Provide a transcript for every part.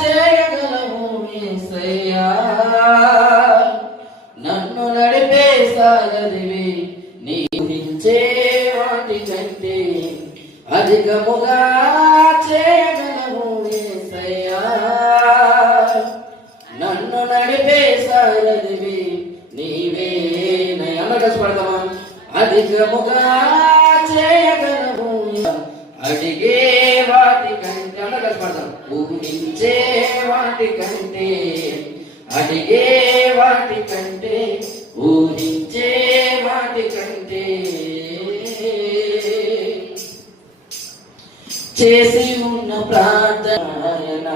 చేయగలవు యేసయ్యా, నన్ను నడిపే సారథివి, నీవించే వాటి కంటే అధికముగా చేయగలవు యేసయ్యా, నన్ను నడిపే సారథివి నీవే. అందరూ కష్టపడతామా? అధికముగా చేయగలవు, అడిగే వాటి కంటే, అందరూ కష్టపడతాం, ఊహించే వాటి కంటే, అడిగే వాటి కంటే, ఊహించే వాటి కంటే, చేసి ఉన్న ప్రార్థన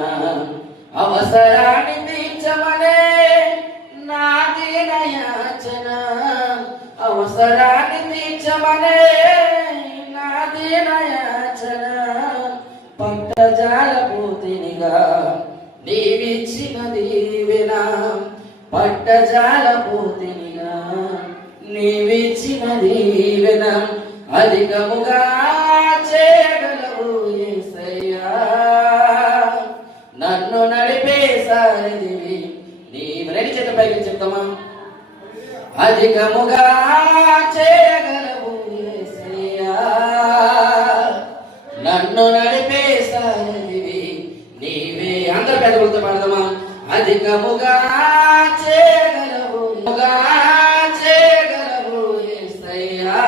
అవసరాన్ని తీర్చమనే నా దీనయాచన, అవసరాన్ని తీర్చమనే నా దీనయాచన, పట్టజాలపోతినిగా నీవిచ్చిన దీవెన, పట్టజాలపోతినిగా నీవిచ్చిన దీవెన, అధికముగా చేయగలవు యేసయ్యా, నన్ను నడిపే సారథివి నీవు. రెండు చేతుల పైకి చెప్తామా? అధికముగా చేయగలవు యేసయ్యా, నన్ను నడిపే సారథివి నీవే. అందరు పెద్దలతో పాడదామా? అధికముగా చేయగలవు, చేయగలవు యేసయ్యా,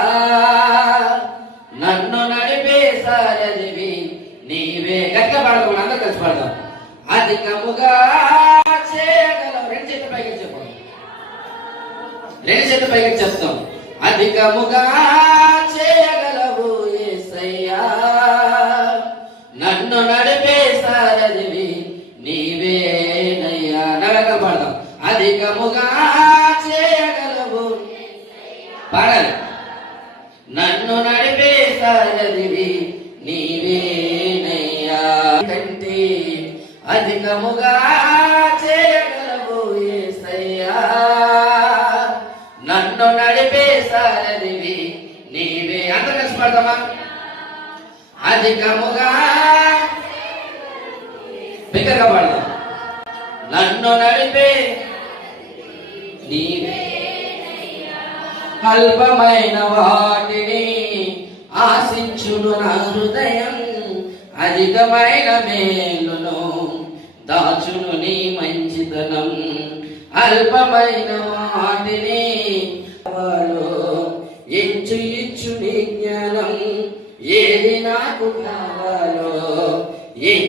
నన్ను నడిపే సారథివి నీవే. గట్టిగా పాడదాం, అందరు కలిసి పాడదాం. అధికముగా చేయగలవు. రెండు చేతుల పైకి చెప్పండి, రెండు చేతుల పైకి చెప్తాం. అధికముగా చేయగలవు యేసయ్యా, నన్ను నడిపే సారథివి నీవేనయ్యా. నడక పాడదాం. అధికముగా చేయగలవు, పాడాలి. నన్ను నడిపే సారథివి నీవేనయ్యా, కంటే అధికముగా చేయగలవు యేసయ్యా, నన్ను నడిపే సారథివి నీవే. అందరూ కష్టపడతామా? అధికముగా బిగ్గరగా పాడదాం. నన్ను నడిపే నీవే, అల్పమైన వాటిని ఆశించును నా హృదయం, అధికమైన మేలును దాచును నీ మంచితనం, అల్పమైన వాటిని ఇచ్చు నీ జ్ఞానం, ఏది నాకు కావాలో